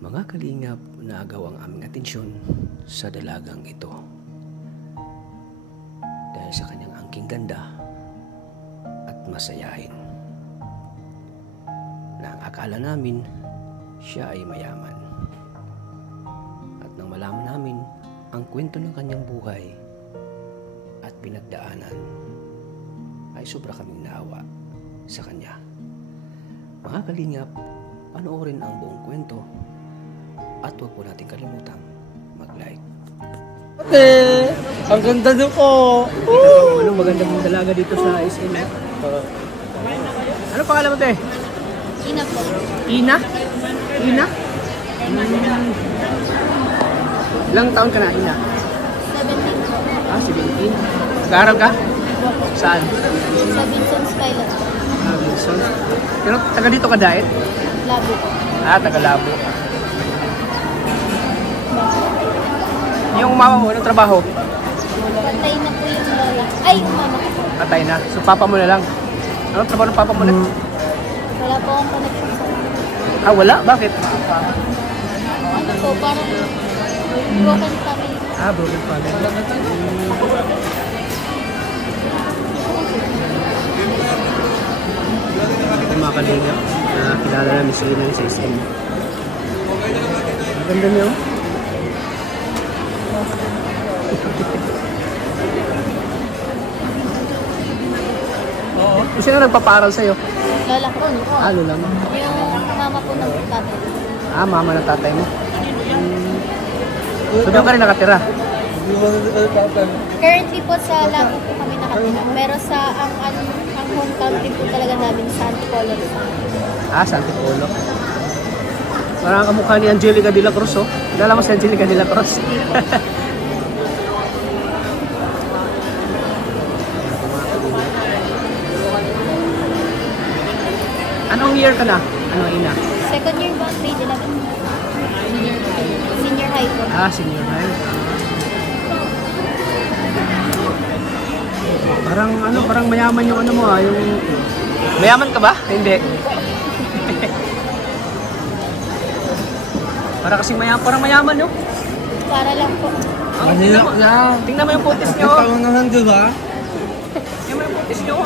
Mga kalingap, naagaw ang aming atensyon sa dalagang ito. Dahil sa kanyang angking ganda at masayahin. Na ang akala namin, siya ay mayaman. At nang malaman namin ang kwento ng kanyang buhay at pinagdaanan, ay sobra kaming naawa sa kanya. Mga kalingap, panoorin ang buong kwento at huwag po natin kalimutang mag-like. Ate, ang ganda niyo po. Anong magandang dalaga dito sa SM? Ano pangalan mo, te? Ina po. Ina? Ina? Ilang taon ka na, Ina? 17 po. 17. Nag-aaral ka? Saan? Sa Vincent's Pilot. Wilson. Pero taga dito ka dahil? Labo po. Taga Labo. Yung mama mo, anong trabaho? Patay na po yung lola. Ay, yung mama ko po. Patay na. So papa mo na lang. Anong trabaho ng papa mo na? Wala po akong connection sa Wala? Bakit? ano po, parang broken family. Broken family. Mga kalingap, kilala namin si Ina sa SM. Ang ganda niyo. Sino nagpaparal sa'yo? Lola ko. Lola mo. Yung mama po ng tatay. Mama ng tatay mo. So doon ka rin nakatira? Currently po sa Labo po kami nakatira. Pero sa ang home country po talaga namin sa Antipolo. Sa Antipolo. Parang kamukha ni Angelica de la Cruz, oh. Kilala mo si Angelica de la Cruz? Anong year ka na? Ano, Ina? Second year po, grade 11. Senior high po. Senior high. Parang mayaman yung ano mo, yung... Mayaman ka ba? Hindi. Parang mayaman, no? Para lang po. Mahirap lang. Tingnan mo yung putis nyo. Nakita mo naman, di ba? Tingnan mo yung putis nyo.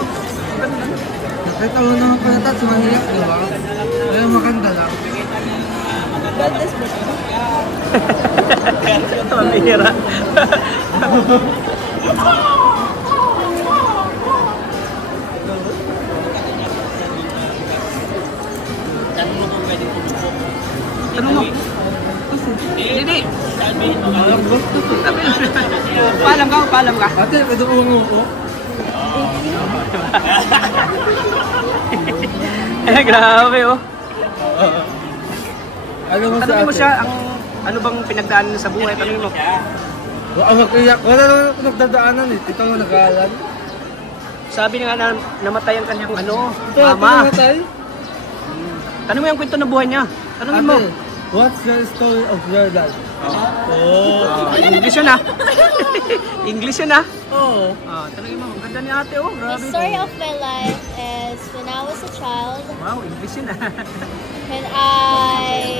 Nakita mo naman pala tats, mahirap, di ba? Ayaw maganda lang. Baldas po. Mamira. Tanong mo. Hindi. Paalam ka. Ate, pwede mo ko? Grabe, oh. Tanungin mo siya, ano bang pinagdaanan sa buhay? Tanungin mo. Ang makiyak. Wala naman ako nagdadaanan eh. Ikaw mo nag-aaral. Sabi nga na namatay ang kanyang Ito, mama. namatay? Tanungin mo yung kwento ng buhay niya. Tanungin mo. Ate, what's the story of your life? English yun, ah. English yun, ah. Oo. Tanungin mo. Ang ganda ni ate, oh. The Grabe. story of my life is when I was a child, Wow, English yun, ah. when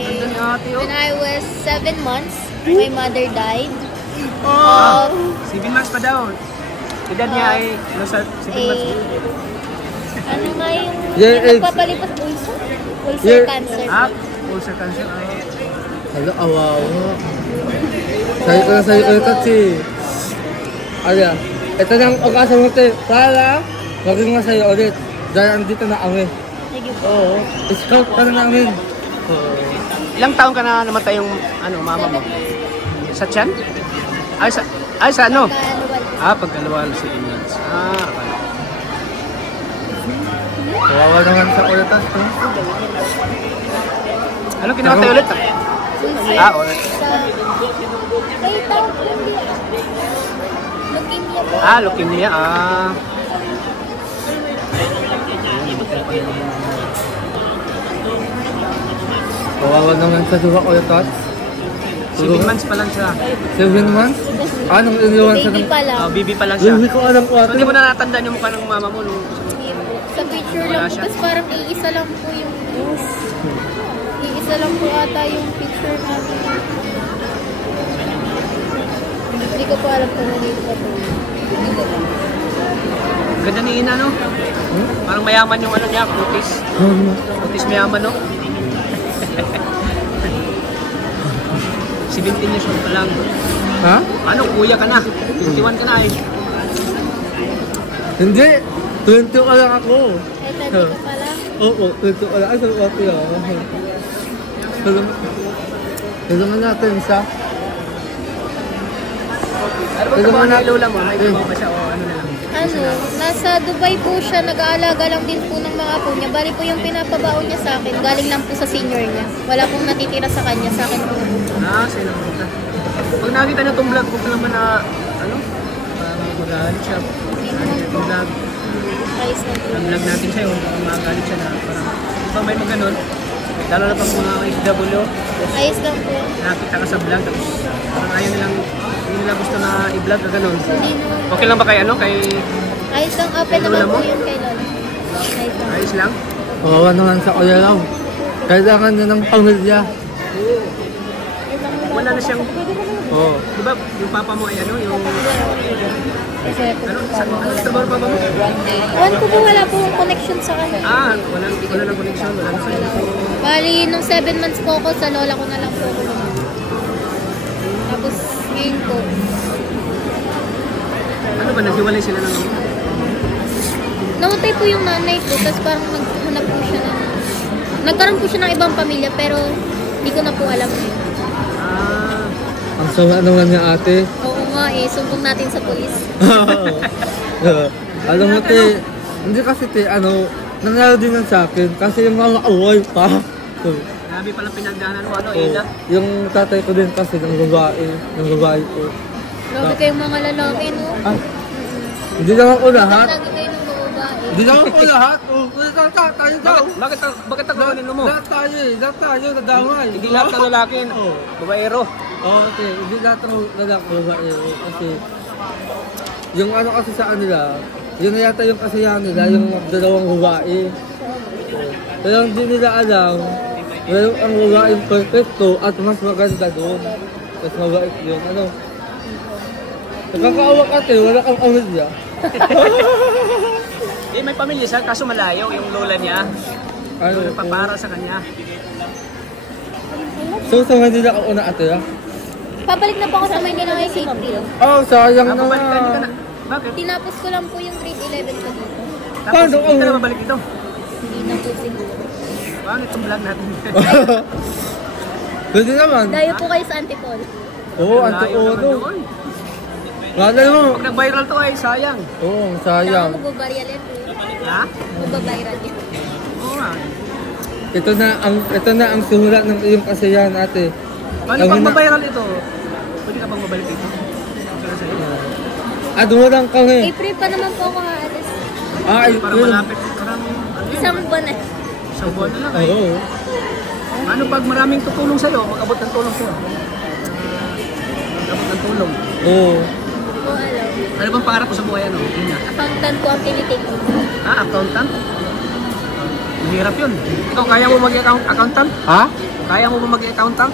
Ganda ni ate, oh. I was 7 months, my mother died. 7 months pa daw. Edad niya ay nasa 7 months. Ano nga yung Yeah, nagpapalipas ulcer? Ulcer Yeah. cancer. Ulcer cancer. Hala, awawa. Sa'yo ko na tats eh. Ala, ito na ang pag-asa mo te. Para, maging nga sa'yo ulit. Dahil andito na kami. Sige po. Oo. Scout ka na namin. Ilang taon ka na namatay yung mama mo? Sa tiyan? Ay, sa ano? Pagkalawal si Inans. Akala. Kawawa naman sa ulit tats. Ano kinamatay ulit? Ulit. Ay, tawag po niya. Leukemia po. Leukemia. Kawawa naman sa duwa ulit tats. 7 months pa lang siya. 7 months? Anong iliwan sa Baby pa lang. Baby pa lang siya. Hindi ko alam ko So, ate. hindi mo na natandaan yung mukha ng mama mo nung Sa picture Wala lang po. siya. Tapos parang iisa lang po yung isa lang po ata yung picture namin. Hindi ko po alam kung nandito pa po. Ganda ni Ina, no? Parang mayaman yung ano niya, kutis. Kutis mayaman, no? 17 years old pa lang. Ha? Ano, kuya ka na? 21 ka na eh. Hindi. 20 ka lang ako. Eh, 20 ka pala. Oo, 20 ka lang. Ay, sabi ko yan. Tulungan natin siya. Ano ba trabaho ni Lola mo? May trabaho ba siya o ano na lang? Ano, nasa Dubai po siya, nag-aalaga lang din po ng mga apo niya. Bali po yung pinapabaon niya sa akin, galing lang po sa senior niya. Wala pong natitira sa kanya, sa akin po. Sa'yo lang punta. Pag nakita niyo itong vlog, huwag ka naman na, ano, magalit siya. Nakita itong vlog. Ayos na po. Ang vlog natin sa'yo, magalit siya na parang, ba may mga ganun? Lalo na pag mga FW, Ayos lang po. nakita ka sa vlog, tapos parang ayaw nilang, hindi nila gusto na i-vlog ka ganun. Hindi naman. Okay lang ba kay ano, kay Ayos lang, open Lola naman po mo? yung kay Lola. Ayos lang. ayos lang? Kawawa naman sa kuya lang. Kailangan niya ng pamilya. Wala na siyang, Oo. di ba yung papa mo ay ano, yung, ano, sa trabaho papa mo? Ewan ko po, wala po yung connection sa kanya. Wala nang connection, wala na kayo. Bali, nung 7 months po ako, sa lola ko na lang po ako naman. Tapos, ngayon po, Ano ba, naghiwalay sila ng ano? namatay po yung nanay ko, tapos parang naghanap po siya ng... Nagkaroon po siya ng ibang pamilya, pero hindi ko na po alam yun. Ang sama naman niya ate. Oo nga eh, sumbong natin sa polis. Alam mo te, hindi kasi te, ano, nangyari din yan sa akin. Kasi yung mga away pa. Grabe pala pinagdaanan mo, ano, Oo. Ina? Yung tatay ko din kasi ng babae ko. Grabe kayong mga lalaki, no? Ah, hindi naman ko lahat. Lagi kayo ng mga babae. Hindi naman ko lahat. Oh, tayo daw. Bakit ang gawin mo? Lahat tayo, nadamay. Hindi lahat ng lalaki, Oo. babaero. Oo, te, hindi lahat ng lalaki babae. Kasi, yung ano kasi sa kanila, yun na yata yung kasiyahan nila, yung dalawang babae. Pero hindi nila alam, meron ang babaeng perfecto at mas maganda doon. Mas mabait yun, ano. Nakakaawa ka, te, wala kang pamilya. May pamilya siya, kaso malayo yung lola niya. Ano, Nagpapara sa kanya. so sa Manila ka una ate, ah? Papalik na po ako sa Manila ngayong April. Oh, sayang na. Babalikan ka na. Bakit? Tinapos ko lang po yung grade 11 ko dito. Tapos Paano? hindi ka na babalik dito. Hindi na po siguro. Paano itong vlog natin? Pwede naman. Dayo po kayo sa Antipol. Oo, ante Layo naman Ono. doon. Malay mo. Pag nag-viral to ay sayang. Oo, Kaya sayang. magbabarya yan po. Ha? Magbabayral yan. Oo nga. Ito na ang suhulat ng iyong kasiyahan ate. Paano Ang pag hina- mabiral ito? Pwede ka bang mabalik dito? Okay na sa'yo. Dumadang ka nga. April pa naman po ako aalis. Ay, Para yun. malapit. Parang ano yun? Isang buwan na. Isang buwan na lang ay. Oo. Ano pag maraming tutulong sa'yo, mag-abot ng tulong sa'yo? Mag-abot ng tulong. Oo. Hindi ko alam. Ano bang pangarap mo sa buhay? Ano? Yun na. Accountant po ang tinitake ko. Accountant? Mahirap yun. Ikaw, kaya mo mag-accountant? Ha? Kaya mo ba mag-accountant?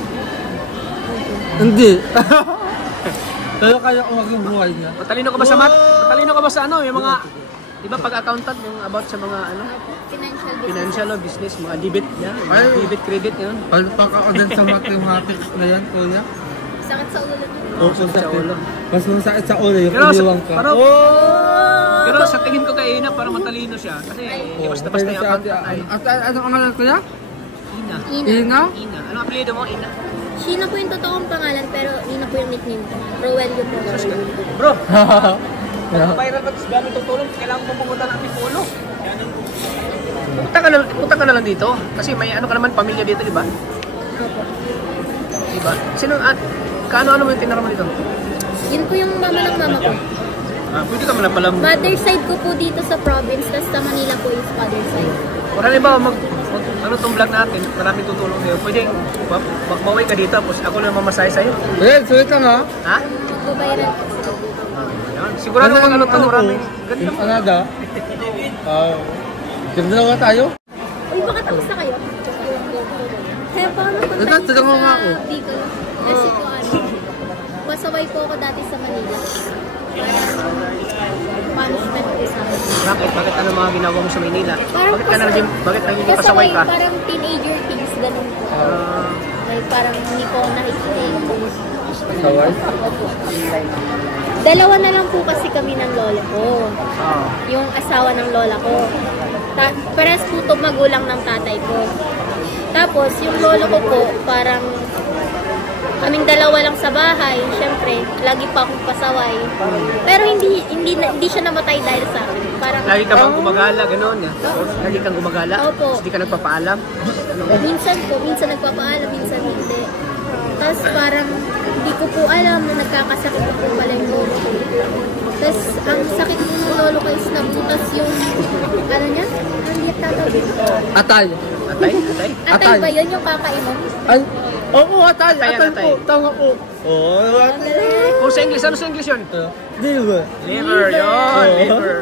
Hindi. Pero kaya ko maging buhay niya. Matalino ka ba sa math? Matalino ka ba sa ano? Yung mga, di ba pag accountant, yung about sa mga ano? Financial business. Financial o business, mga debit, yan. Ay. Debit, credit, yun. Palpak ako din sa mathematics na yan, kuya. Sakit sa ulo. Oo, Sakit sa ulo. Mas masakit sa ulo yung Pero sa- iniwang ka. pero- Oh! Pero sa tingin ko kay Ina, parang matalino siya. Kasi hindi basta-basta yung accountant ay. At anong pangalan kuya? Ina. Ina. Ina? Ina. Anong apelyido mo, Ina? Sheena po yung totoong pangalan, pero Ina po yung nickname ko. Roelio po. Bro, viral ka, tapos gamit tutulong, kailangan mo pumunta ng Antipolo. Punta ka na lang dito. Kasi may ano ka naman, pamilya dito, di ba? Opo. Di ba? Sino, kaano-ano mo yung tinara mo dito? Yun po yung mama ng mama ko. Pwede ka man pala. Mother side ko po dito sa province, tapos sa Manila po is father side. Kung halimbawa, ano tong vlog natin, maraming tutulong sa'yo. Pwede, magbaway ka dito, tapos ako na mamasahe sa'yo. Sulit ka nga. Ha? Magbabayaran po. Ayan. Sigurado kung ano to, maraming. Ganda mo. Anada? Dalawa tayo? Uy, baka tapos na kayo? Kaya baka Ito, tulungan mo nga ako. Bicol. Kasi po pasaway po ako dati sa Manila. Parang punishment po sa akin. Bakit? Bakit ano mga ginawa mo sa Manila? Parang Bakit naging pasaway ka? Parang teenager things, ganun po. Like, parang hindi ko nakikita. Saway? Dalawa na lang po kasi kami ng lola ko. Yung asawa ng lola ko. Parehas po ito magulang ng tatay ko. Tapos, yung lolo ko po, parang kaming dalawa lang sa bahay. Siyempre, lagi pa akong pasaway. Pero hindi siya namatay dahil sa akin. Parang, Lagi ka bang gumagala, gano'n? Lagi kang gumagala? Opo. Hindi ka nagpapaalam? minsan nagpapaalam, minsan hindi. Tapos parang hindi ko po alam na nagkakasakit po pala yung lolo ko. Tapos ang sakit po ng lolo ko is nabutas yung, ano niya? Ang liit tatawag. Atay. Atay? Atay ba yun yung kakainom? Ay, oo, atay. Atay, Atay atay. po. Tama po. Oo, atay. Kung sa English, ano sa English yun? Liver. Liver, yun, liver.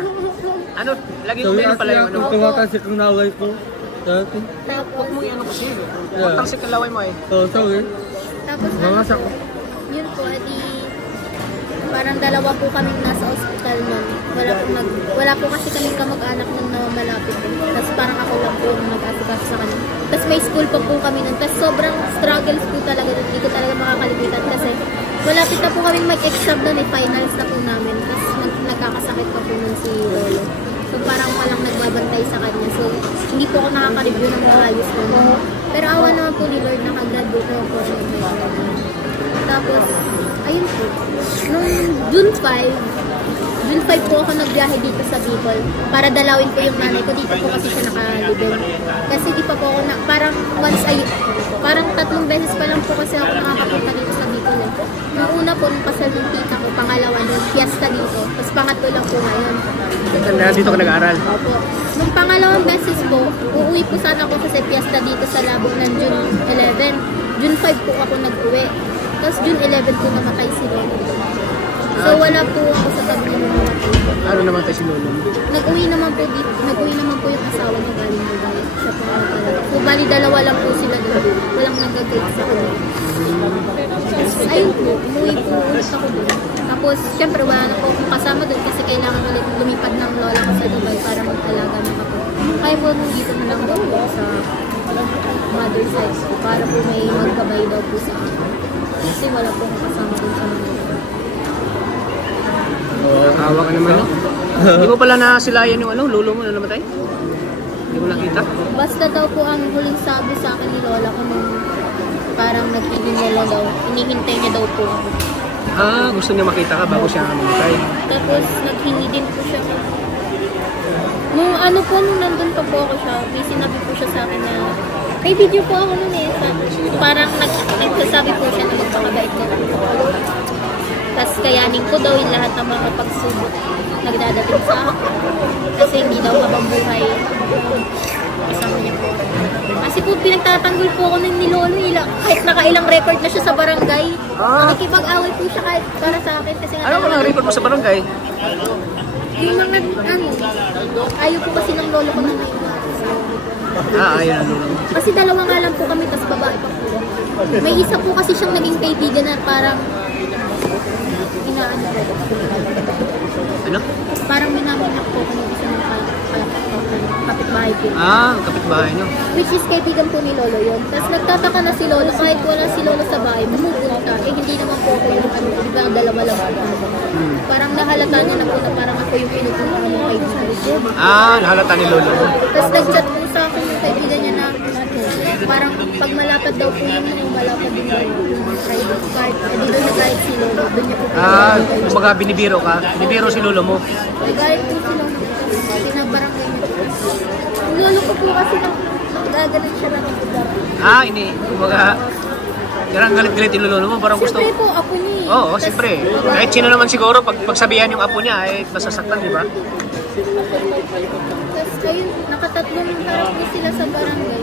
Ano, lagi ko meron pala yung ano. Tunga kasi kung naway ko. Dati. Huwag mo yung ano kasi. Yeah. Huwag talsik ang laway mo eh. Oo, sorry. Tapos Mga sak. yun po, parang dalawa po kami nasa ospital nun. Wala po kasi kami kamag-anak nung na malapit. Tapos parang ako lang po yung nag-asikaso sa kanya. Tapos may school pa po kami nun. Tapos sobrang struggles po talaga nun. Hindi ko talaga makakalimutan kasi malapit na po kami mag-exam nun eh. Finals na po namin. Tapos nagkakasakit pa po nun si Lolo. So parang walang nagbabantay sa kanya. So hindi po ako nakaka-review ng maayos nun. Pero awa naman po ni Lord, nakagraduate na po ako. Tapos, ayun po. Nung June 5 po ako nagbiyahe dito sa Bicol para dalawin po yung nanay ko. Dito po kasi siya nakalibing. Kasi di pa po ako parang once parang 3 beses pa lang po kasi ako nakakapunta dito sa Bicol. Nung una po, nung kasal ng tita ko, pangalawa, nung fiesta dito. Tapos pangatlo lang po ngayon. Dito ka nag-aaral? Opo. Nung pangalawang beses po, uuwi po sana ako kasi fiesta dito sa Labog ng June 11. June 5 po ako nag-uwi. Tapos June 11 po namatay si Lolo. So wala po ako sa tabi ng namatay. Ano naman tayo si Lolo? Nag-uwi naman po yung asawa niya galing Dubai. Siya po ang pala. So bali dalawa lang po sila doon. Walang nag-gate sa kanya. Ayun po, umuwi po ulit ako doon. Tapos syempre wala na po akong kasama doon kasi kailangan ulit lumipad ng lola ko sa Dubai para mag-alaga ng ako. Kaya po dito na lang daw po sa mother side ko para po may magkabay daw po sa akin. Kasi wala po akong kasama doon sa Manila. Awa ka naman, no? Hindi mo pala nasilayan yung lolo mo na namatay? Hindi mo nakita? Basta daw po ang huling sabi sa akin ni lola ko nung parang naghihinala daw. Hinihintay niya daw po ako. Gusto niya makita ka bago siya mamatay. Tapos naghingi din po siya. Nung nung nandun pa po ako siya, may sinabi po siya sa akin na may video po ako nun eh. Parang nagsasabi po siya na magpakabait na po. Tapos kayanin ko daw yung lahat ng mga pagsubok nagdadating sa akin. Kasi hindi daw habang buhay kasama niya po. Kasi po pinagtatanggol po ako ni Lolo kahit nakailang record na siya sa barangay. Nakikipag-away po siya kahit para sa akin. Kasi Ano ka lang record mo sa barangay? yung mga ayaw po kasi ng lolo ko na may Ayun ang lolo mo. kasi dalawa nga lang po kami, tas babae pa po. May isa po kasi siyang naging kaibigan na parang inaano ko. Ano? Parang minaminak po kung isa ng kapitbahay po. Kapitbahay nyo. Which is kaibigan po ni Lolo yun. Tapos nagtataka na si Lolo, kahit wala si Lolo sa bahay, bumupunta. Hindi naman po ako yung di ba dalawa lang po. Parang nahalata niya na po na parang ako yung pinupunta ng mga kaibigan. Nahalata ni lolo mo. Tapos nag-chat po sa akin yung kaibigan niya na parang pag malapad daw po yung malapad din daw yung private card. Hindi daw nag-guide si Lolo. Doon niya po Kumbaga binibiro ka. Binibiro si lolo mo. nag-guide po si Lolo. Pinabarangay niya po. Yung lolo ko po kasi gaganan siya lang ako. Kumbaga, garang galit-galit yung lolo mo. Parang gusto. Siyempre po, apo niya eh. Oo, siyempre. Kahit sino naman siguro, pagsabihan yung apo niya, ay masasaktan, di ba? Tapos ayun, nakatatlong harap po sila sa barangay.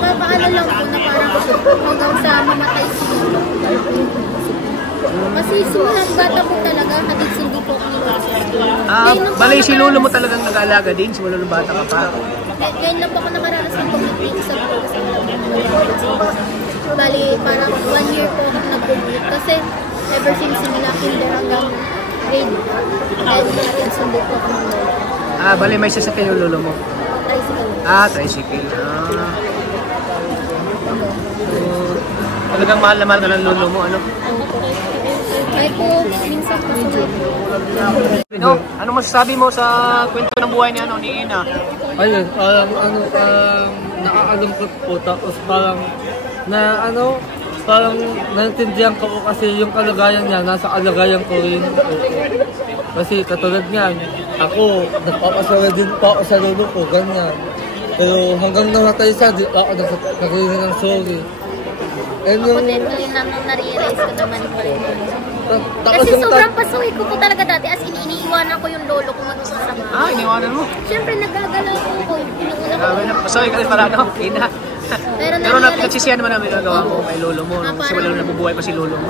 Papaano lang po na parang hanggang sa mamatay siya. Kasi simulang bata po talaga, hatid sundi po kami sa school. Bali, si lolo mo talagang nag-aalaga din, simula nung bata ka pa. Ngayon lang po ako nakaranas ng pag-ibig sa school kasi bali, parang 1 year po ako nag-complete kasi ever since simula kinder hanggang grade. Dahil hatid sundi po ako ng lolo. Bali, may sasakyan yung lolo mo. Tricycle. Tricycle. Talagang mahal na mahal ka ng lolo mo, ano? Kahit po, minsan po No, ano masasabi mo sa kwento ng buhay ni Ina? Ayun, parang nakaalamkot po, tapos parang parang naintindihan ko kasi yung kalagayan niya, nasa kalagayan ko rin. Kasi katulad niyan, ako, nagpapasaway din po ako sa lolo ko, ganyan. Pero hanggang namatay siya, di ako nagrinig ng sorry. And ako din, ngayon lang na-realize ko naman po rin. Kasi yung sobrang pasuwi ko po talaga dati, as in, iniiwanan ko yung lolo ko magkasama. Iniwanan mo? Siyempre, nagagalaw ko. Inuuna ko. Pasaway ka rin pala, no? Ina. Pero nagsisiyan naman namin nagawa mo kay lolo mo. Kasi wala na nabubuhay pa si lolo mo.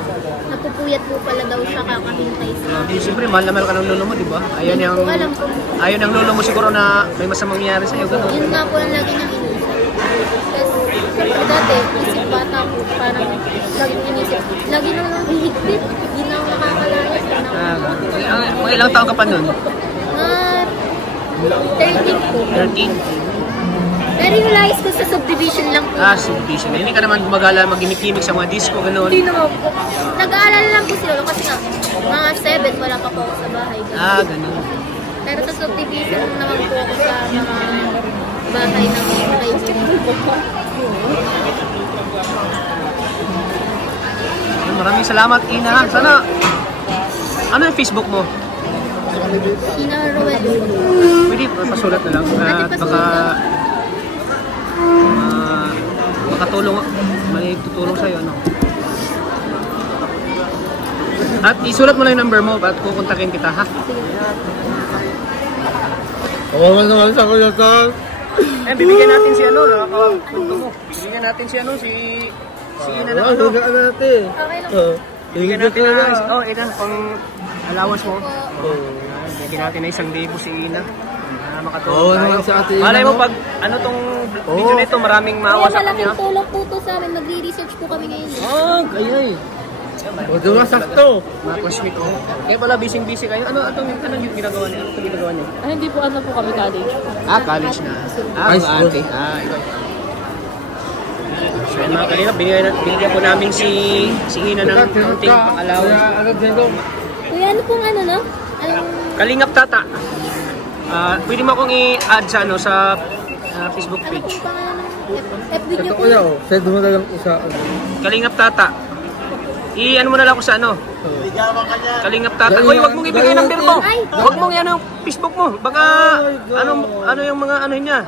Napupuyat po pala daw siya kakahintay sa... Siyempre, mahal na mahal ka ng lolo mo, di ba? Ayaw ng lolo mo siguro na may masamang nangyari sa'yo. Yun nga po ang lagi niyang inisip. Kasi, siyempre dati, isip bata po, parang laging inisip. Lagi nang hihigpit, hindi na makakalayas. Mga ilang taon ka pa nun? 13 po. 13? Pero yung layas ko sa subdivision lang po. Subdivision. Hindi ka naman gumagala, magimik-imik sa mga disco, gano'n. Hindi naman po. Nag-aalala lang po si lolo kasi nga, mga 7, wala pa po ako sa bahay. Gano'n. Pero sa subdivision naman po ako sa mga bahay ng kaibigan ko. Maraming salamat, Ina. Sana, ano yung Facebook mo? Ina Roel. Pwede pasulat na lang. At baka makatulong, may tutulong sa'yo, ano? At isulat mo lang yung number mo at kukontakin kita, ha? kawawa naman sa kuya Tol. Bibigyan natin si Bibigyan natin si Ina na ano. Bigyan natin. Okay lang. Bibigyan natin na Ina, pang allowance mo. Bibigyan natin na 1,000 si Ina. Makatulong tayo. Si Ate Ina. Malay mo pag tong video nito, maraming maawa sa kanya. Malaking tulong po to sa amin. Nagre-research po kami ngayon. Kayay. O, diba sakto? Mga classmate ko. Kaya pala busy kayo. Ano yung ginagawa niya? Ano ginagawa niya? Hindi po po kami college. College na. High school. Ate. Ikaw. So yan mga kalina, binigyan po namin si Ina ng kaunting pang-allowance. Kuya, ano pong no? Kalingap Tata. Pwede mo akong i-add sa Facebook Ano page. pong pangalan ng FB niyo Ito po? kuya, send mo na lang isa. Kalingap Tata. I-ano mo na lang ako sa Kalingap Tata. Uy, wag mong ibigay number mo. Wag mong yan ang Facebook mo. Baka ano yung mga ano niya.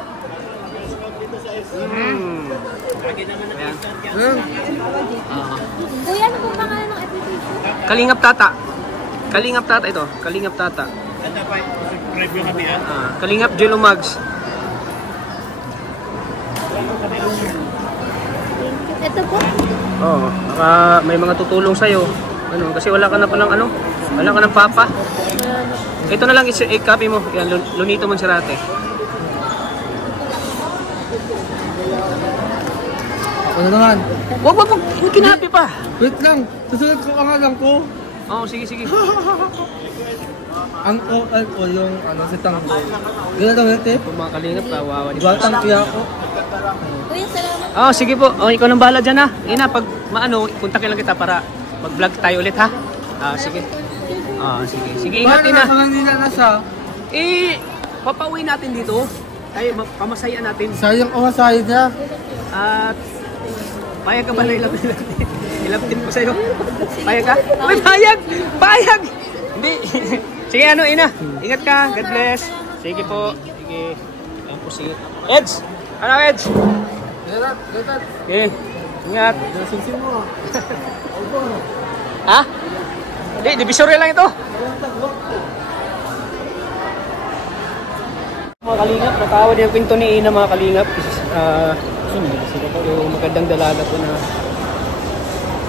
Kuya, ano pong pangalan ng FB page po? Kalingap Tata. Kalingap Tata ito. Kalingap Tata. Kalingap Jello Mags. Ito po. Baka may mga tutulong sa'yo. Kasi wala ka na palang wala ka ng papa. Ito na lang i-copy mo. Yan, Lunito Monserrate. Ano naman? Wag kinapi pa. Wait lang, susunod ko pangalan ko. Sige. Ang OL ko yung si Tango. Gano'n lang ito eh. Kung mga kalingap, kawawa di ba? Batang piya ko. Kuya, salamat. Sige po. Ikaw nang bahala dyan ha. Ina, pag kontakin lang kita para mag-vlog tayo ulit ha. Sige. Sige, ingat Ina. Parang nila na siya. Papauwi natin dito. Tayo, pamasayaan natin. Sayang umasahin niya. At payag ka ba na ilaptin ko sa'yo? Payag ka? Uy, payag! Hindi. Sige, Ina. Ingat ka. God bless. Sige po. Sige. Ayan po, sige. Eds! Eds? Gatat. Okay. Ingat. Nasinsin mo. Ha? Hindi, divisory lang ito. Mga kalingap, natawa din yung kwento ni Ina, mga kalingap. Yung magandang dalaga po na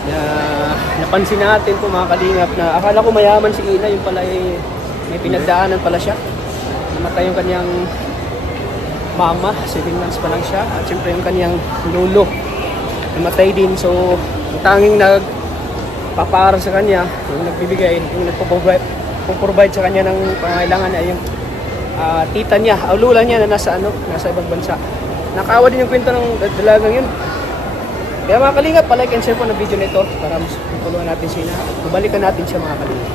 na napansin natin po mga kalingap na akala ko mayaman si Ina, yung pala may pinagdaanan pala siya. Namatay yung kanyang mama, 7 months pa lang siya, at syempre yung kanyang lolo namatay din. So ang tanging nagpapara sa kanya, yung nagbibigay, yung nagpo-provide sa kanya ng pangailangan ay yung tita niya, lula niya na nasa ibang bansa. Nakawa din yung kwento ng dalagang yun. Kaya mga kalingap, palike and share po ng video nito para mas puluhan natin sila at babalikan natin siya mga kalingap.